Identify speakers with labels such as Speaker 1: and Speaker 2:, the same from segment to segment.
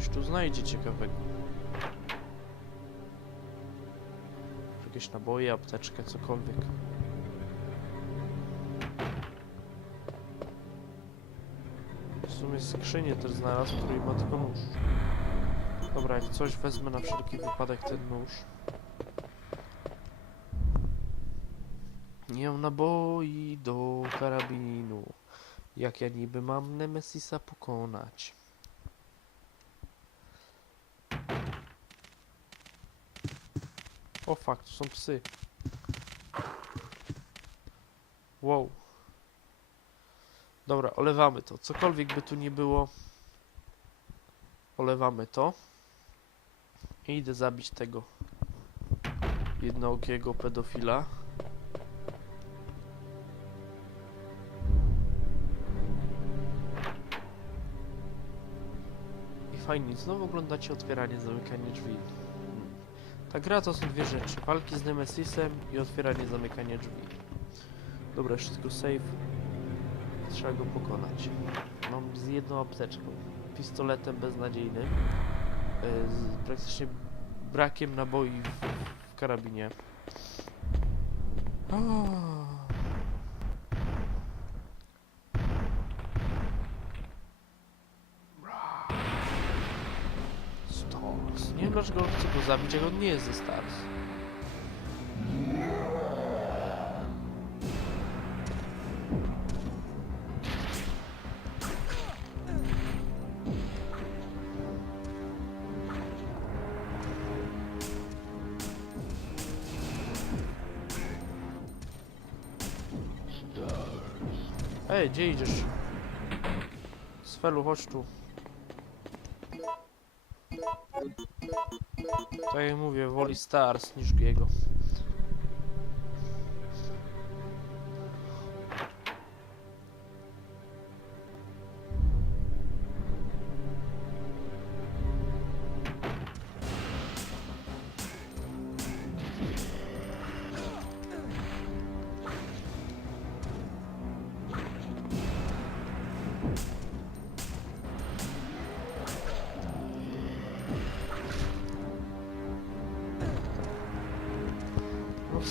Speaker 1: coś tu znajdzie ciekawego. Jakieś naboje, apteczkę, cokolwiek. W sumie skrzynię też znalazł, której ma tylko nóż. Dobra, jak coś wezmę na wszelki wypadek ten nóż. Nie mam naboi do karabinu. Jak ja niby mam Nemesisa pokonać? O fakt, tu są psy. Wow. Dobra, olewamy to. Cokolwiek by tu nie było. Olewamy to. I idę zabić tego jednookiego pedofila. I fajnie, znowu oglądacie otwieranie, zamykanie drzwi. Ta gra to są dwie rzeczy. Walki z Nemesisem i otwieranie, zamykanie drzwi. Dobra, jeszcze tylko save. Trzeba go pokonać. Mam z jedną apteczką. Pistoletem beznadziejnym. e, Z praktycznie brakiem naboi w, karabinie. O. Stars. Nie wiem dlaczego chcę go zabić, jak on nie jest ze Stars. Ej, gdzie idziesz? Sfelu, chodź tu. Tak jak mówię, woli Stars niż Giego.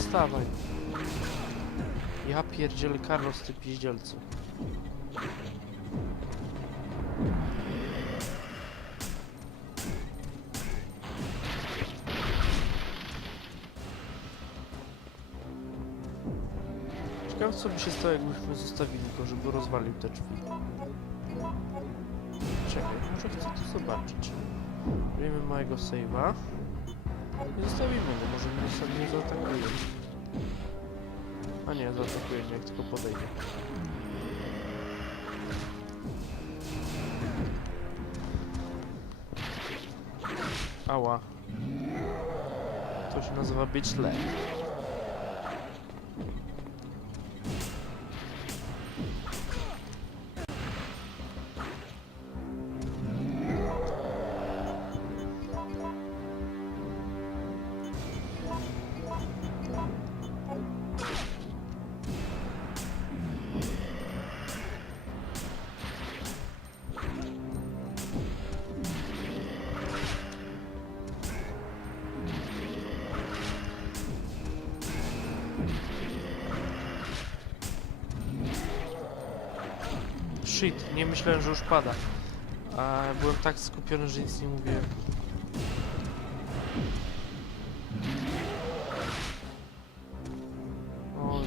Speaker 1: Wstawaj. Ja pierdzielę Carlos, ty piździelcu. Ciekawe co by się stało, jakbyśmy zostawili go, żeby rozwalił te drzwi. Czekaj, może chcę to zobaczyć. Robimy małego save'a. Nie zostawimy go, może mnie sobie nie zaatakuje. A nie, zaatakuje mnie, jak tylko podejdzie. Ała. To się nazywa być źle. Shit, nie myślałem, że już pada. A byłem tak skupiony, że nic nie mówiłem. O,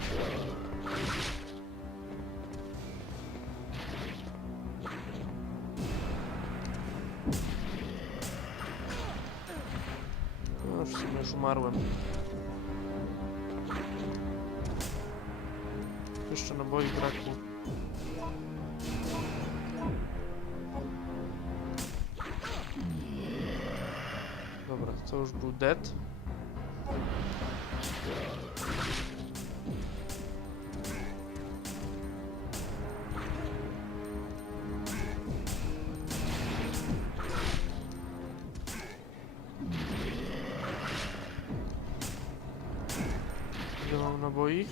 Speaker 1: No, w sumie już umarłem. Jeszcze naboi brakło. Dobra, to już był dead. Ile mam naboi?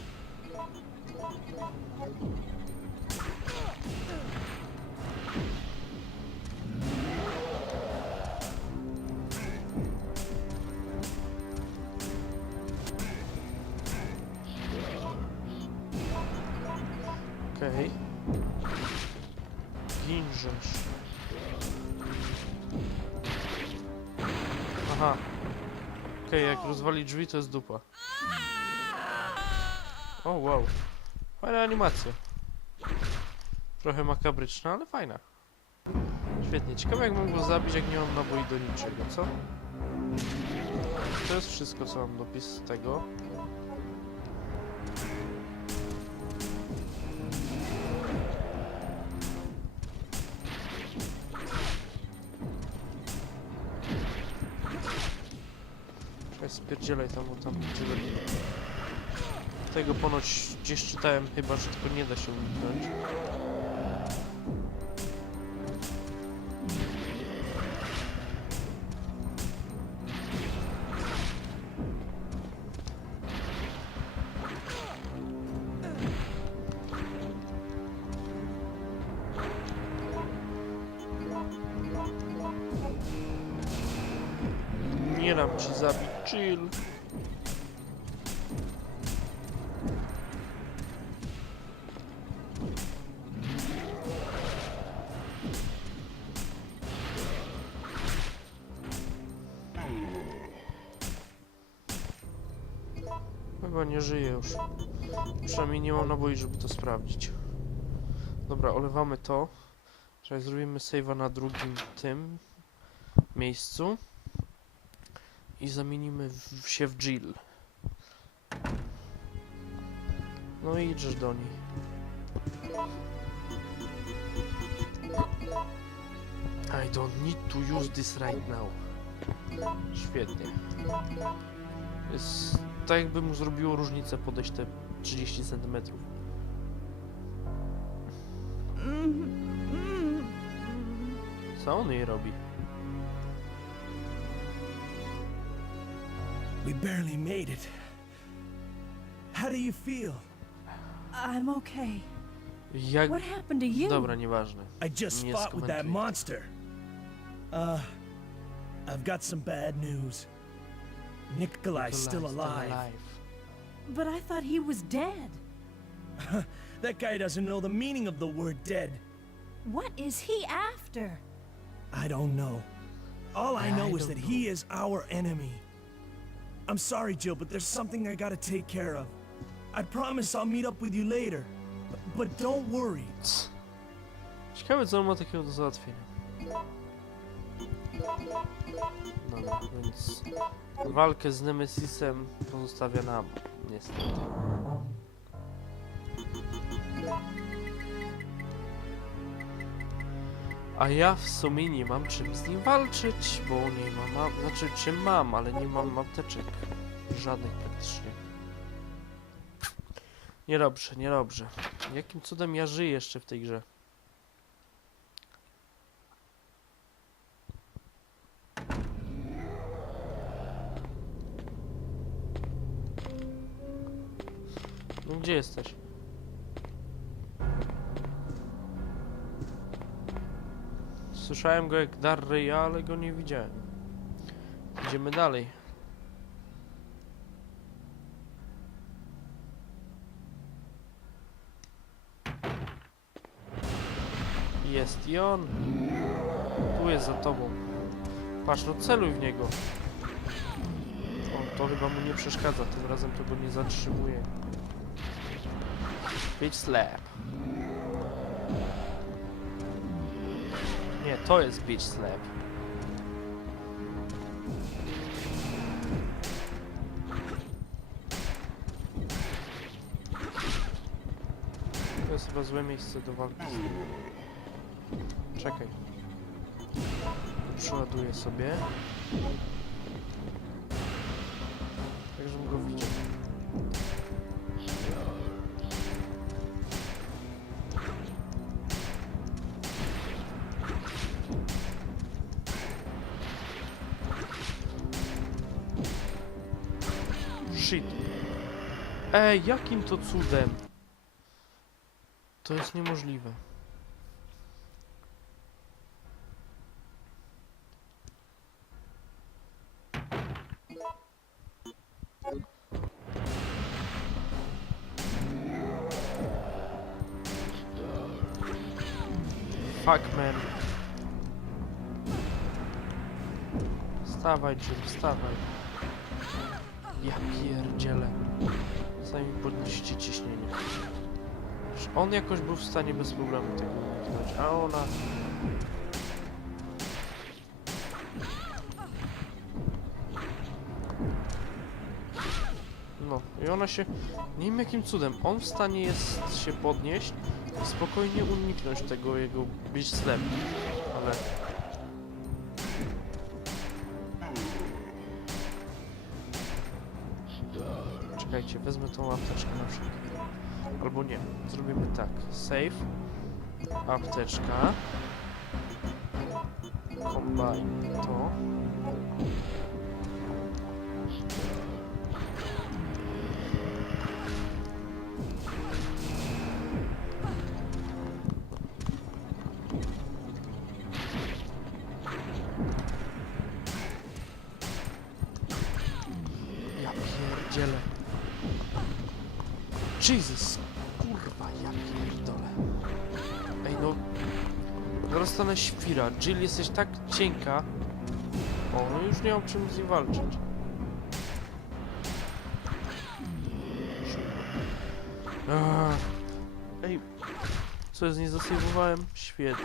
Speaker 1: Aha. Okej, jak rozwali drzwi, to jest dupa. O, wow. Fajna animacja. Trochę makabryczna, ale fajna. Świetnie. Ciekawe jak mam go zabić, jak nie mam naboi do niczego, co? To jest wszystko, co mam z tego. Czekaj, spierdzielaj tam, bo tam. Tego ponoć gdzieś czytałem chyba, że tylko nie da się uniknąć. Chyba nie żyje już. Przynajmniej nie mam naboi, żeby to sprawdzić. Dobra, olewamy to. Czekaj, zrobimy save'a na drugim tym miejscu. I zamienimy w, się w Jill. No i idziesz do niej. I don't need to use this right now. Świetnie. Jest tak jakby mu zrobiło różnicę podejść te 30 cm. Co on jej robi?
Speaker 2: We barely made it. How do you feel?
Speaker 3: I'm okay.
Speaker 1: Jak...
Speaker 3: What happened to you?
Speaker 1: Dobra, nieważne.
Speaker 2: I just
Speaker 1: Nie
Speaker 2: fought with that monster. Uh, I've got some bad news. Nikolai's still
Speaker 1: Nikolai
Speaker 2: alive.
Speaker 3: But I thought he was dead.
Speaker 2: That guy doesn't know the meaning of the word dead.
Speaker 3: What is he after?
Speaker 2: I don't know. All I
Speaker 1: I
Speaker 2: know is
Speaker 1: don't
Speaker 2: that he is our enemy. I'm sorry, Jill, but there's something I gotta take care of. I promise I'll meet up with you later. But, but don't worry.
Speaker 1: Ciekawe co on ma takiego do załatwienia. Więc walkę z Nemesisem pozostawia nam, niestety. A ja w sumie nie mam czym z nim walczyć, bo nie mam, znaczy czym mam, ale nie mam apteczek. Żadnych praktycznie. Niedobrze, niedobrze. Jakim cudem ja żyję jeszcze w tej grze? No gdzie jesteś? Słyszałem go jak dar ale go nie widziałem. Idziemy dalej. Jest i on. Tu jest za tobą. Patrz, no celuj w niego. O, to chyba mu nie przeszkadza. Tym razem to go nie zatrzymuje. Bitch slap. Nie, to jest bitch slap. To jest chyba złe miejsce do walki. Czekaj. Przeładuję sobie. Ej, jakim to cudem? To jest niemożliwe. fuck, man? Wstawaj, Jill, wstawaj. Ja pierdzielę. Sami podnieście ciśnienie. On jakoś był w stanie bez problemu tego uniknąć, a ona... No, i ona się... Nie wiem jakim cudem, on w stanie jest się podnieść i spokojnie uniknąć tego jego być slap. Ale... Czekajcie, wezmę tą apteczkę na. Albo nie, zrobimy tak. Save. Apteczka. Combine to. Ja. Jesus! Kurwa, ja pierdolę. Ej no... Zaraz stanę świra. Jill, jesteś tak cienka. O, no już nie mam czym z nim walczyć. Ej, co z niej zasejwowałem? Świetnie.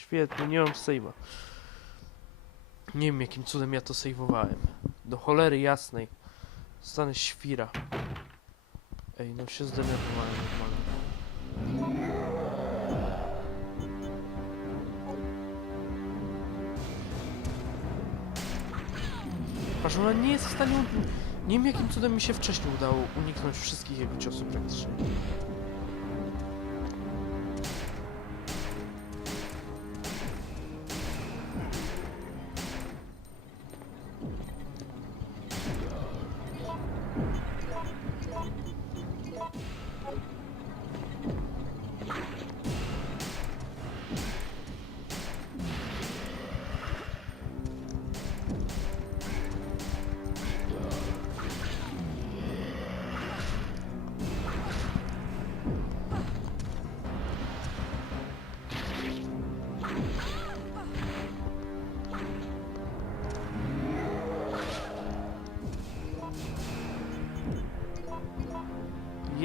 Speaker 1: Świetnie, nie mam save'a. Nie wiem jakim cudem ja to save'owałem. Do cholery jasnej. Stanę świra. Ej, no się zdenerwowałem normalnie. Patrz, ona nie jest w stanie... Nie wiem jakim cudem mi się wcześniej udało uniknąć wszystkich jego ciosów praktycznie.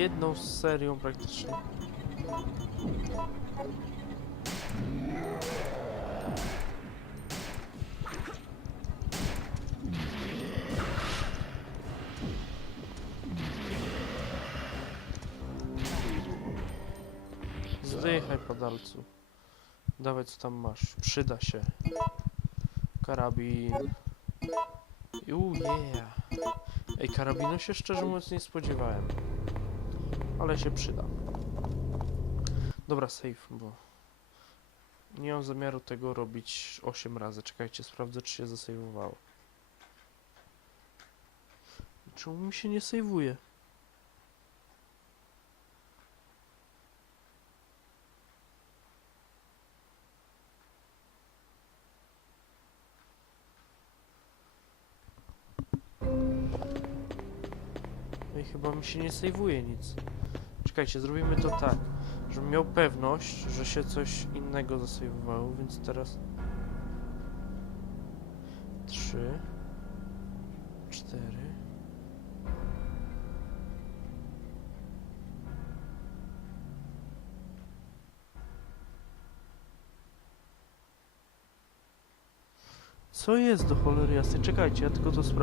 Speaker 1: Jedną serią praktycznie. Zdychaj padalcu. Dawaj co tam masz. Przyda się. Karabin. Uuu, yeah. Ej, karabinu się szczerze mówiąc nie spodziewałem. Ale się przyda. Dobra, save, bo... Nie mam zamiaru tego robić 8 razy. Czekajcie, sprawdzę czy się zasejwowało. Czemu mi się nie sejwuje? Chyba mi się nie sejwuje nic. Czekajcie, zrobimy to tak, żebym miał pewność, że się coś innego zasejwowało, więc teraz... Trzy... Cztery... Co jest do cholery jasnej? Czekajcie, ja tylko to sprawdzę.